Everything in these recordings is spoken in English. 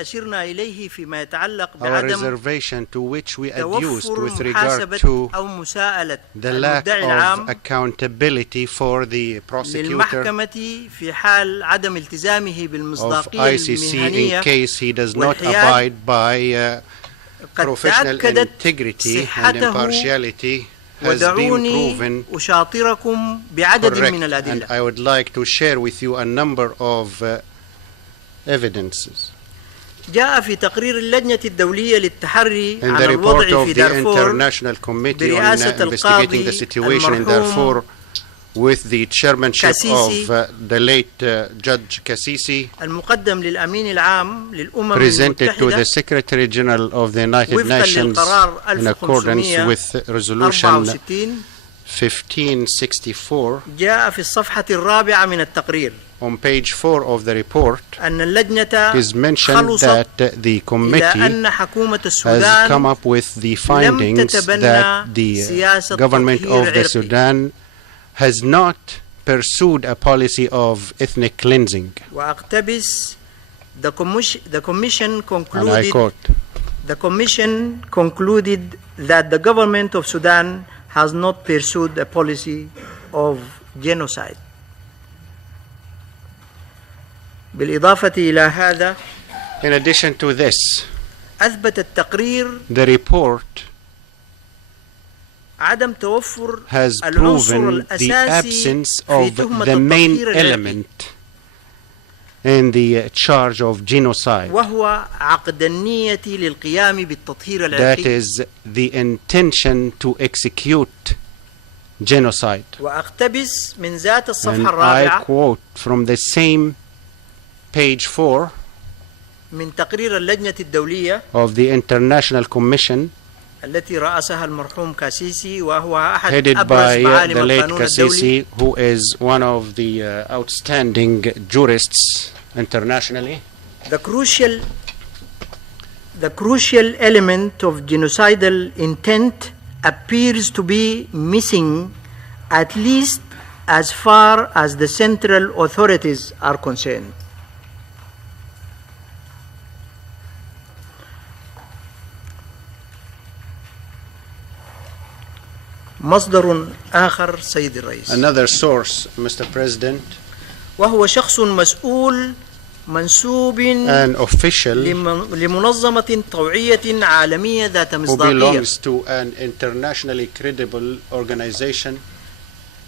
أشرنا إليه فيما يتعلق our بعدم reservation to which we adduced توفر with regard محاسبة to أو مساءلة the lack المدعي of العام accountability for the prosecutor للمحكمة في حال عدم التزامه of بالمصداقية ICC in المهنية case he does not والحياد abide by قد professional تأكدت integrity and صحته impartiality has been ودعوني proven أشاطركم بعدد correct. من And الأدلة. I would like to share with you a number of evidences. جاء في تقرير اللجنة الدولية للتحري In عن the report الوضع of في the دارفور International Committee on برئاسة investigating the القاضي situation in المرحوم Darfur with the chairmanship كاسيسي of the late Judge Kassisi, المقدم للأمين العام للأمم presented to the المتحدة Secretary General of the United وفقا Nations للقرار in accordance with Resolution 1564 1564. جاء في الصفحة الرابعة من التقرير On page 4 of the report, أن اللجنة it is mentioned خلصت that the إلى committee أن حكومة has السودان come up with the findings that the government of the Sudan has not pursued a policy of ethnic cleansing. وأقتبس the commission And I quote, The commission concluded that the government of Sudan has not pursued a policy of genocide. بالإضافة إلى هذا in addition to this, أثبت التقرير the report عدم توفر has العنصر proven the الأساسي absence في of تهمة the main التطهير العرقي element in the charge of genocide. وهو عقد النية للقيام بالتطهير That العرقي is the intention to execute genocide. وأقتبس من ذات الصفحة And I الرابعة quote from the same page 4 من تقرير اللجنة الدولية of the International Commission التي رأسها المرحوم كاسيسي وهو أحد headed أبرز by معالم the late القانون الدولي. Kassisi, who is one of the outstanding jurists internationally. The crucial element of genocidal intent appears to be missing, at least as far as the central authorities are concerned. مصدر آخر سيد الرئيس Another source, Mr. President, وهو شخص مسؤول منسوب an official لمنظمة طوعية عالمية ذات who مصداقية belongs to an internationally credible organization,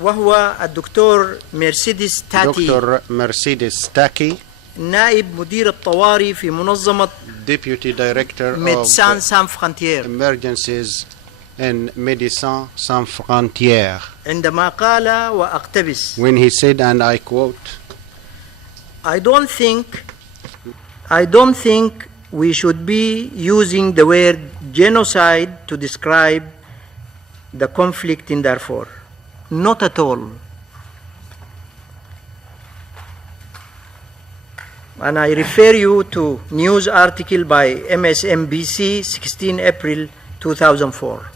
وهو الدكتور مرسيدس تاتي Dr. Mercedes Taki, نائب مدير الطوارئ في منظمة Deputy Director ميدسان of سان فرانتيير Emergencies in Médecins Sans Frontières, عندما قال وأقتبس when he said, and I quote, I don't think we should be using the word genocide to describe the conflict in Darfur. Not at all. And I refer you to news article by MSNBC 16 April 2004.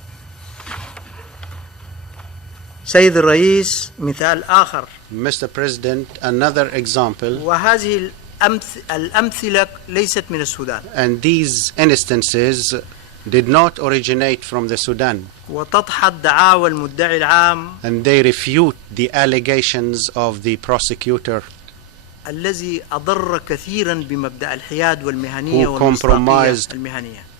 سيد الرئيس مثال آخر Mr. President, another example, وهذه الأمثلة ليست من السودان and these instances did not originate from the Sudan, وتدحض دعاوى المدعي العام and they refute the allegations of the prosecutor الذي أضر كثيرا بمبدأ الحياد والمهنية who والمصداقية compromised المهنية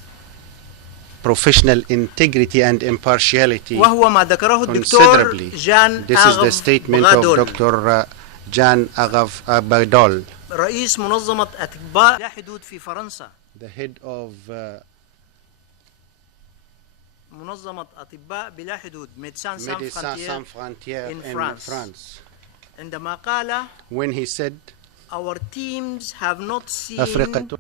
professional integrity and impartiality وهو ما ذكره الدكتور considerably. جان This is the أغف statement of بغادول Dr. Jan Agaf Badol, رئيس منظمة أطباء بلا حدود في فرنسا the head of منظمة أطباء بلا حدود ميدسان Médecins سان Sans Frontières in in France. France, عندما قال when he said, our teams have not seen أفريقة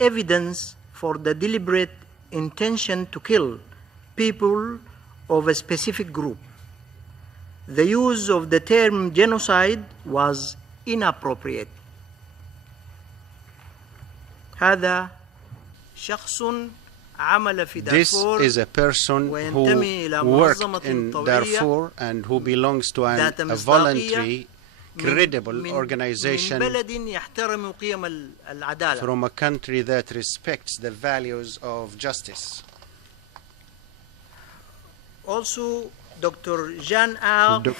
evidence for the deliberate intention to kill people of a specific group. The use of the term genocide was inappropriate. هذا شخص عمل في this دارفور is a person وينتمي إلى who worked منظمة in طوعية Darfur and who belongs to ذات a مصداقية voluntary credible organization from a country that respects the values of justice. Also, Dr. Jean-Arve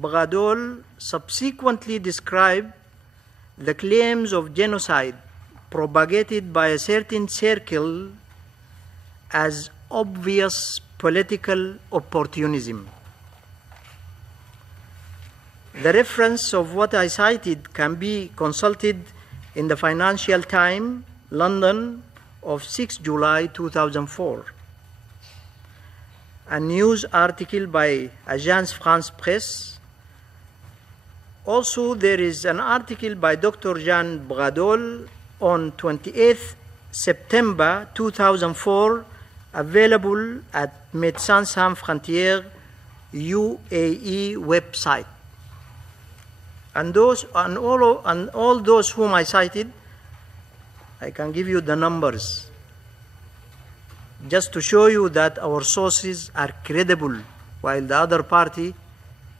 Bradol subsequently described the claims of genocide propagated by a certain circle as obvious political opportunism. The reference of what I cited can be consulted in the Financial Times, London, of 6 July 2004. A news article by Agence France Presse. Also, there is an article by Dr. Jean Bradol on 28 September 2004, available at Médecins Sans Frontières UAE website. And all those whom I cited, I can give you the numbers just to show you that our sources are credible, while the other party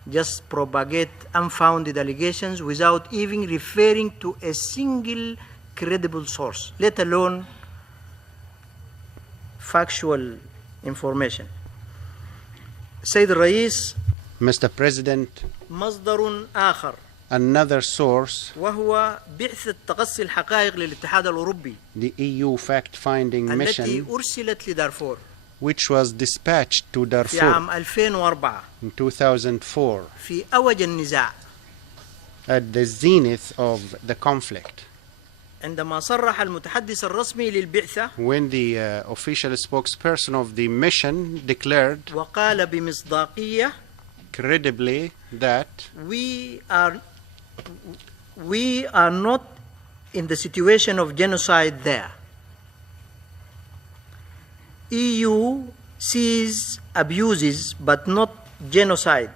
just propagate unfounded allegations without even referring to a single credible source, let alone factual information. Sayyid Rais, Mr. President, مصدر آخر another source, وهو بعثة تقصي الحقائق للاتحاد الأوروبي, the EU fact-finding mission, التي أرسلت لدارفور which was dispatched to في Darfur عام 2004 in 2004 في أوج النزاع, at the zenith of the conflict, عندما صرح المتحدث الرسمي للبعثة when the official spokesperson of the mission declared وقال بمصداقية credibly that we are not in the situation of genocide there. EU sees abuses but not genocide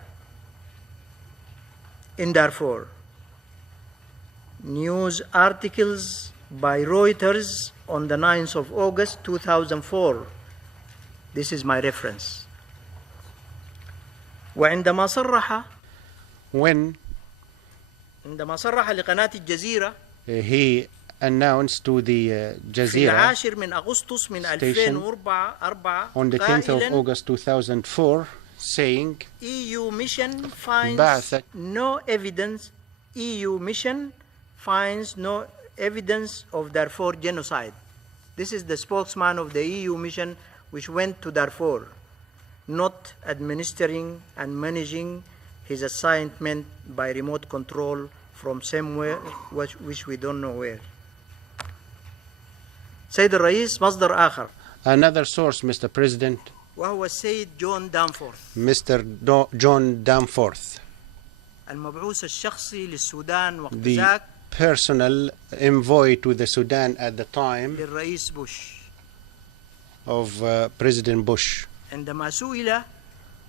in Darfur. News articles by Reuters on the 9th of August 2004. This is my reference. وعندما صرح عندما صرح لقناة الجزيرة he announced to the في Jazeera العاشر من أغسطس من 2004 on the 10th of قائلاً August 2004 saying EU mission finds بعثت no evidence of Darfur genocide. This is the spokesman of the EU mission which went to Darfur, not administering and managing his assignment by remote control from somewhere which we don't know where. سيد الرئيس مصدر آخر another source, Mr. President, وهو السيد جون دانفورث Mr. John Danforth, المبعوث الشخصي للسودان وقت the ذاك personal envoy to the Sudan at the time للرئيس بوش. of President Bush. عندما سئل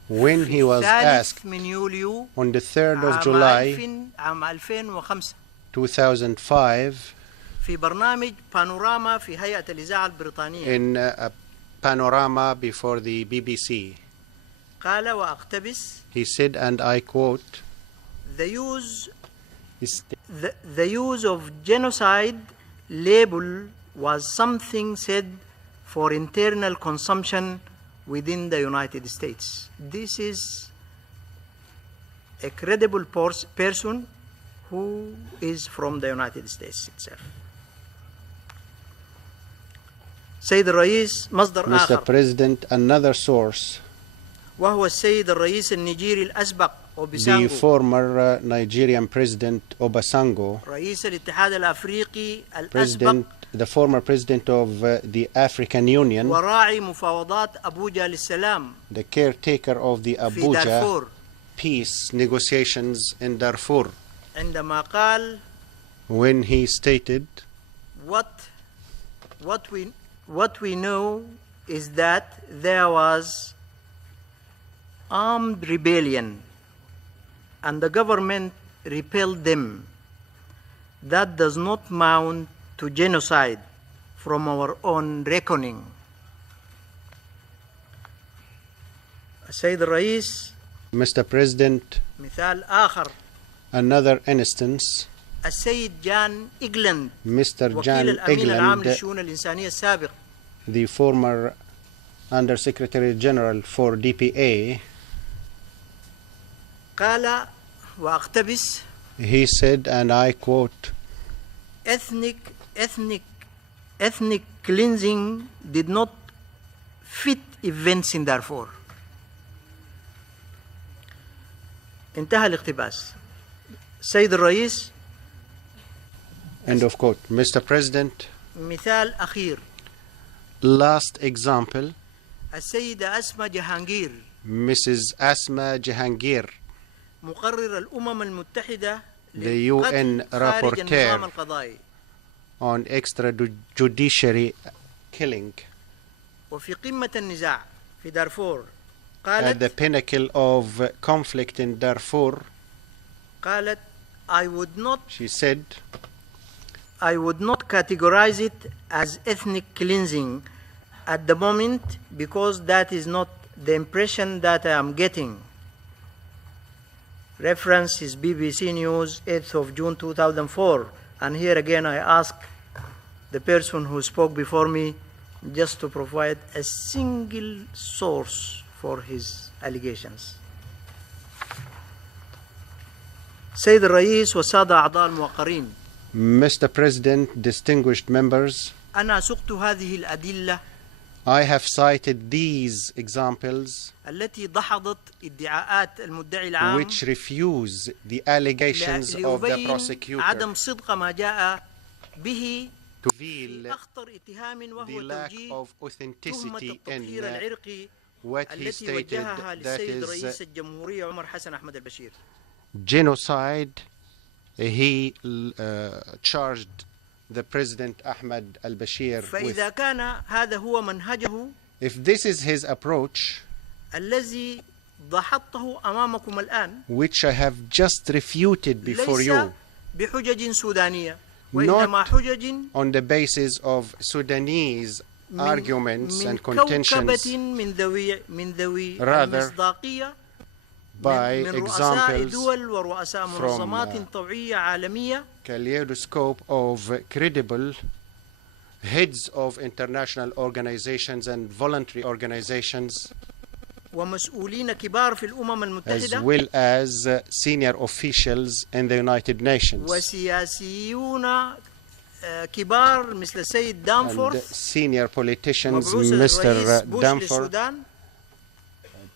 When he was asked من يوليو on the 3rd of July عام 2005 2005 في برنامج بانوراما في هيئة الإذاعة البريطانية in a panorama before the BBC, قال وأقتبس he said, and I quote, the use of genocide label was something said for internal consumption within the United States. This is a credible person who is from the United States itself. سيد الرئيس مصدر Mr. آخر President, another source, وهو السيد الرئيس النيجيري الأسبق the أوبيسانغو former Nigerian President Obasanjo, رئيس الاتحاد الأفريقي الأسبق the former president of the African Union, وراعي مفاوضات أبوجا للسلام the caretaker of the في Abuja دارفور peace negotiations in Darfur, عندما قال when he stated, what we know is that there was armed rebellion and the government repelled them. That does not mount to genocide from our own reckoning. السيد الرئيس Mr. President, مثال آخر another instance, السيد جان إغلاند Mr. وكيل Jan الأمين العام Egland, للشؤون الإنسانية السابق the former Undersecretary General for DPA, قال وأقتبس he said, and I quote, ethnic cleansing did not fit events in Darfur. انتهى الاقتباس. سيد الرئيس. end of quote. Mr. President, مثال أخير. last example, السيدة أسماء جهانجير Mrs. Asma Jahangir, مقرر الأمم المتحدة the UN خارج النظام rapporteur القضائي on extrajudiciary killing, وفي قمة النزاع في دارفور at the قالت pinnacle of conflict in Darfur, قالت she said, I would not categorize it as ethnic cleansing at the moment because that is not the impression that I am getting. Reference is BBC News, 8th of June 2004. And here again I ask the person who spoke before me just to provide a single source for his allegations. سيد الرئيس والسادة أعضاء الموقرين. Mr. President, distinguished members, أنا سقت هذه الأدلة I have cited these examples التي دحضت ادعاءات المدعي العام which refuse the allegations of the prosecutor عدم صدق ما جاء به to reveal أخطر اتهام وهو the lack توجيه of تهمة authenticity التطهير in العرقي what he التي stated, وجهها that للسيد is رئيس الجمهورية عمر حسن أحمد البشير. genocide. He charged the President Ahmed al-Bashir فإذا with. كان هذا هو منهجه If this is his approach, الذي ضحضته أمامكم الآن which I have just refuted before ليس you, بحجج سودانية وإنما حجج on the basis of Sudanese arguments and contentions, من ذوي rather المصداقية by من رؤساء examples دول ورؤساء منظمات طوعية عالمية kaleidoscope of credible heads of international organizations and voluntary organizations, ومسؤولين كبار في الأمم as المتحدة well as senior officials in the United Nations وسياسيون كبار مثل السيد and دانفورث senior politicians, مبعوث الرئيس Mr. بوش Danforth, للسودان.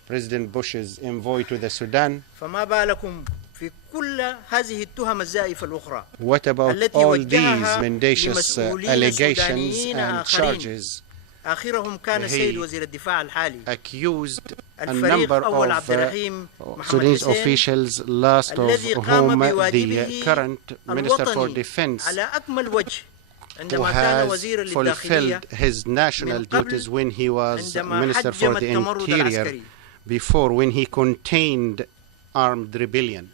President Bush's envoy to the Sudan. فما بالكم في كل هذه التهم الزائفة الأخرى What about التي all these وجهها mendacious لمسؤولين allegations سودانيين and آخرين charges آخرهم كان السيد وزير الدفاع الحالي accused a الفريق number أول of عبد الرحيم محمد Sudanese حسين officials, last of الذي whom قام the بواجبه current Minister for الوطني Defense, على أكمل وجه who عندما كان has وزيرا للداخلية fulfilled his national من قبل duties when he was عندما Minister حجم for the التمرد Interior, العسكري before when he contained armed rebellion.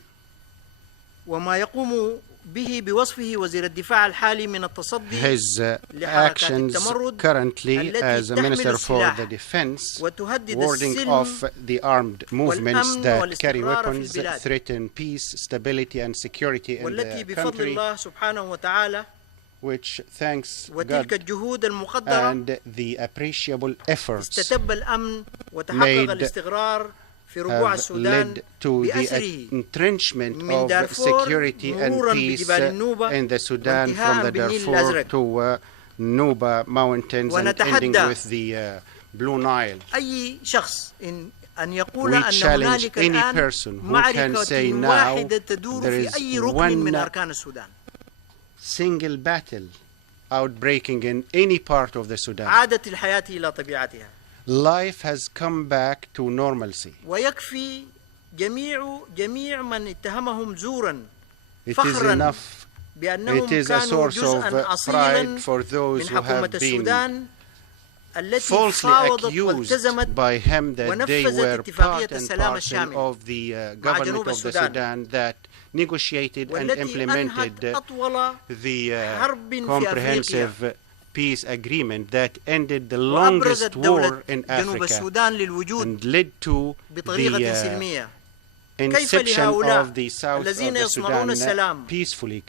وما يقوم به بوصفه وزير الدفاع الحالي من التصدي His لحركات actions التمرد currently التي as a تحمل Minister for السلاح the Defense, وتهدد warding السلم off the armed movements والأمن that carry والاستقرار في weapons, البلاد threaten peace, stability and security in والتي the بفضل country, الله سبحانه وتعالى which, thanks وتلك God الجهود المقدرة and the appreciable efforts, استتب الأمن وتحقق الاستقرار في ربوع have السودان led to the بأسره entrenchment من of دارفور security and مرورا peace بجبال النوبة in the Sudan from وانتهاء the بالنيل Darfur الأزرق. to Nuba Mountains and ending ونتحدى with the Blue Nile. أي شخص أن يقول We أن challenge هنالك any الآن person who can say معركة now واحدة تدور there في is أي ركن من one أركان السودان. single battle outbreaking in any part of the Sudan. عادت الحياة إلى طبيعتها. Life has come back to normalcy. ويكفي جميع من اتهمهم زورا It is فخرا enough. بأنهم It is a كانوا source of جزءا أصيلا pride for من those who حكومة have been السودان التي falsely فاوضت accused والتزمت by him that they ونفذت were اتفاقية part and السلام parcel الشامل of the مع government جنوب of the السودان Sudan that negotiated and والتي أنهت implemented أطول the حرب في comprehensive peace agreement that ended the وأبرزت longest دولة war in جنوب Africa السودان للوجود and led to بطريقة the سلمية inception of the South of the Sudan peacefully.